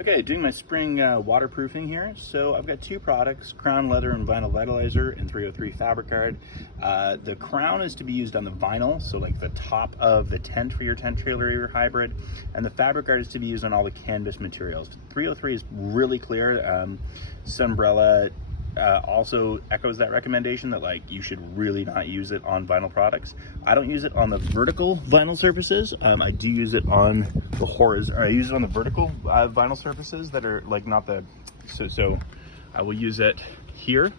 Okay, doing my spring waterproofing here. So I've got two products, Crown Leather and Vinyl Vitalizer in 303 Fabric Guard. The Crown is to be used on the vinyl, so like the top of the tent for your tent trailer or your hybrid, and the Fabric Guard is to be used on all the canvas materials. 303 is really clear. Sunbrella also echoes that recommendation that like you should really not use it on vinyl products. I don't use it on the vertical vinyl surfaces. I do use it on the horizontal. I use it on the vertical vinyl surfaces that are like not the so I will use it here,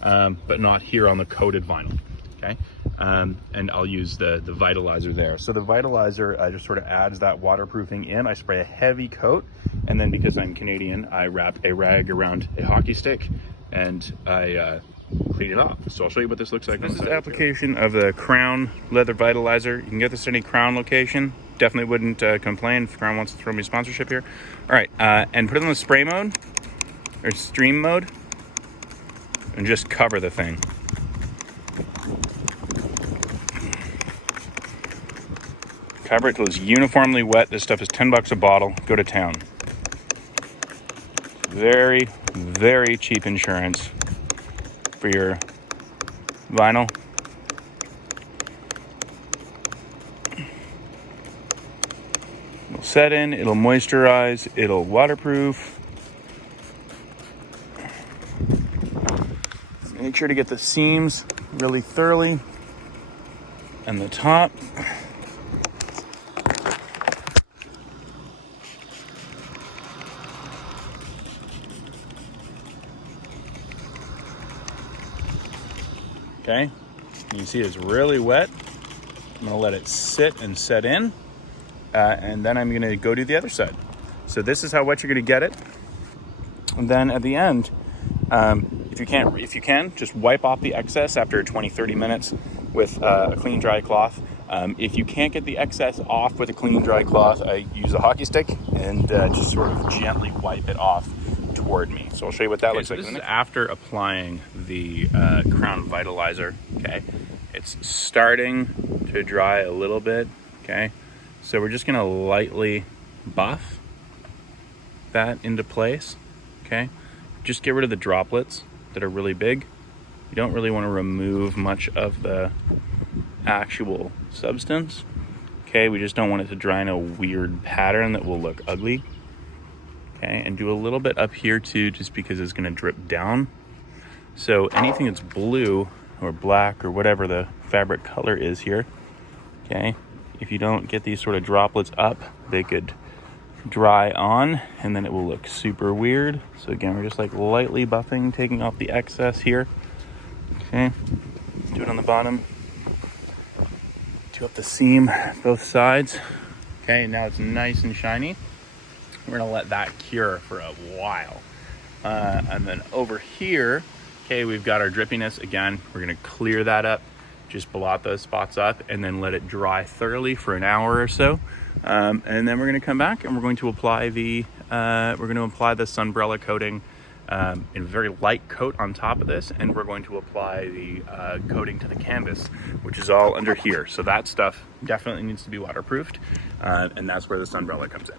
but not here on the coated vinyl. Okay, and I'll use the vitalizer there. So the vitalizer just sort of adds that waterproofing in. I spray a heavy coat, and then because I'm Canadian, I wrap a rag around a hockey stick and I clean it off. So I'll show you what this looks like. This is the application of the Crown Leather Vitalizer. You can get this at any Crown location. Definitely wouldn't complain if Crown wants to throw me sponsorship here. All right, and put it on the spray mode or stream mode and just cover the thing. Cover it till it's uniformly wet. This stuff is $10 a bottle. Go to town. Very, very cheap insurance for your vinyl. It'll set in, it'll moisturize, it'll waterproof. Make sure to get the seams really thoroughly and the top. Okay, you can see it's really wet. I'm gonna let it sit and set in, and then I'm gonna go to the other side. So this is how wet you're gonna get it. And then at the end, if you can, just wipe off the excess after 20-30 minutes with a clean, dry cloth. If you can't get the excess off with a clean, dry cloth, I use a hockey stick and just sort of gently wipe it off toward me. So I'll show you what that looks like. This is after applying the Crown Vitalizer. Okay, it's starting to dry a little bit. Okay, so we're just gonna lightly buff that into place. Okay, just get rid of the droplets that are really big. You don't really want to remove much of the actual substance. Okay, we just don't want it to dry in a weird pattern that will look ugly. Okay, and do a little bit up here too, just because it's going to drip down. So anything that's blue or black or whatever the fabric color is here, okay, if you don't get these sort of droplets up, they could dry on and then it will look super weird. So again, we're just like lightly buffing, taking off the excess here. Okay, do it on the bottom, do up the seam, both sides. Okay, now it's nice and shiny. We're gonna let that cure for a while. And then over here, okay, we've got our drippiness. Again, we're gonna clear that up, just blot those spots up and then let it dry thoroughly for an hour or so. And then we're gonna come back and we're going to apply the Sunbrella coating in a very light coat on top of this, and we're going to apply the coating to the canvas, which is all under here. So that stuff definitely needs to be waterproofed, and that's where the Sunbrella comes in.